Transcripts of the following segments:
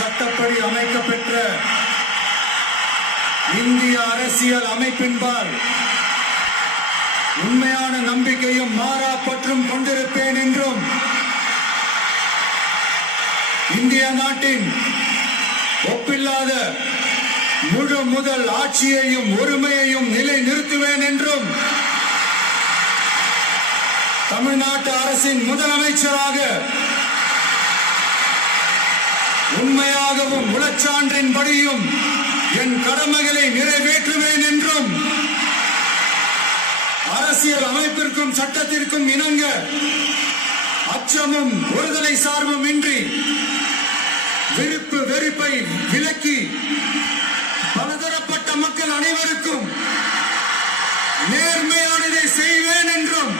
சட்டப்படி அமைக்கப்பெற்ற இந்திய அரசியல் அமைப்பின்பால் உண்மையான நம்பிக்கையும் மாறா பற்றும் கொண்டிருப்பேன் என்றும் இந்திய நாட்டின் ஒப்பில்லாத முழு முதல் ஆட்சியையும் ஒருமையையும் நிலை நிறுத்துவேன் என்றும் தமிழ்நாட்டு அரசின் முதலமைச்சராக உண்மையாகவும் உளச்சான்றின்படியும் என் கடமைகளை நிறைவேற்றுவேன் என்றும் அரசியல் அமைப்பிற்கும் சட்டத்திற்கும் இணங்க அச்சமும் ஒருதலை சார்பும் இன்றி விருப்பு வெறுப்பை விலக்கி பலதரப்பட்ட மக்கள் அனைவருக்கும் நேர்மையானதை செய்வேன் என்றும்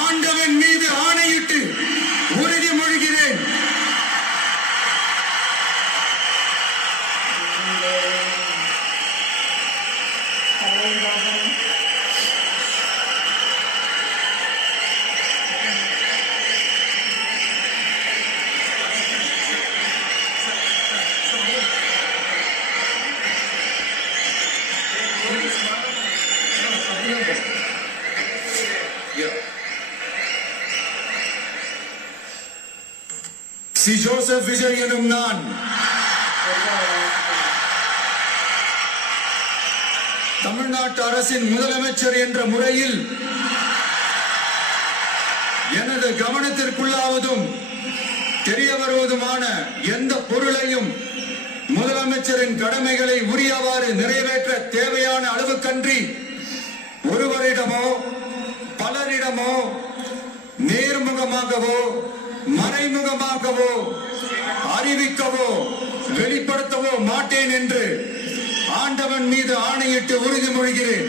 ஆண்டவன் மீது ஆணையிட்டு உறுதிமொழிகிறேன். சி ஜோசப் விஜய் எனும் நான் தமிழ்நாட்டு அரசின் முதலமைச்சர் என்ற முறையில் எனது கவனத்திற்குள்ளாவதும் தெரிய வருவதுமான எந்த பொருளையும் முதலமைச்சரின் கடமைகளை உரியவாறு நிறைவேற்ற தேவையான அளவுக்கன்றி ஒருவரிடமோ பலரிடமோ நேர்முகமாகவோ மறைமுகமாகவோ அறிவிக்கவோ வெளிப்படுத்தவோ மாட்டேன் என்று ஆண்டவன் மீது ஆணையிட்டு உறுதிமொழிகிறேன்.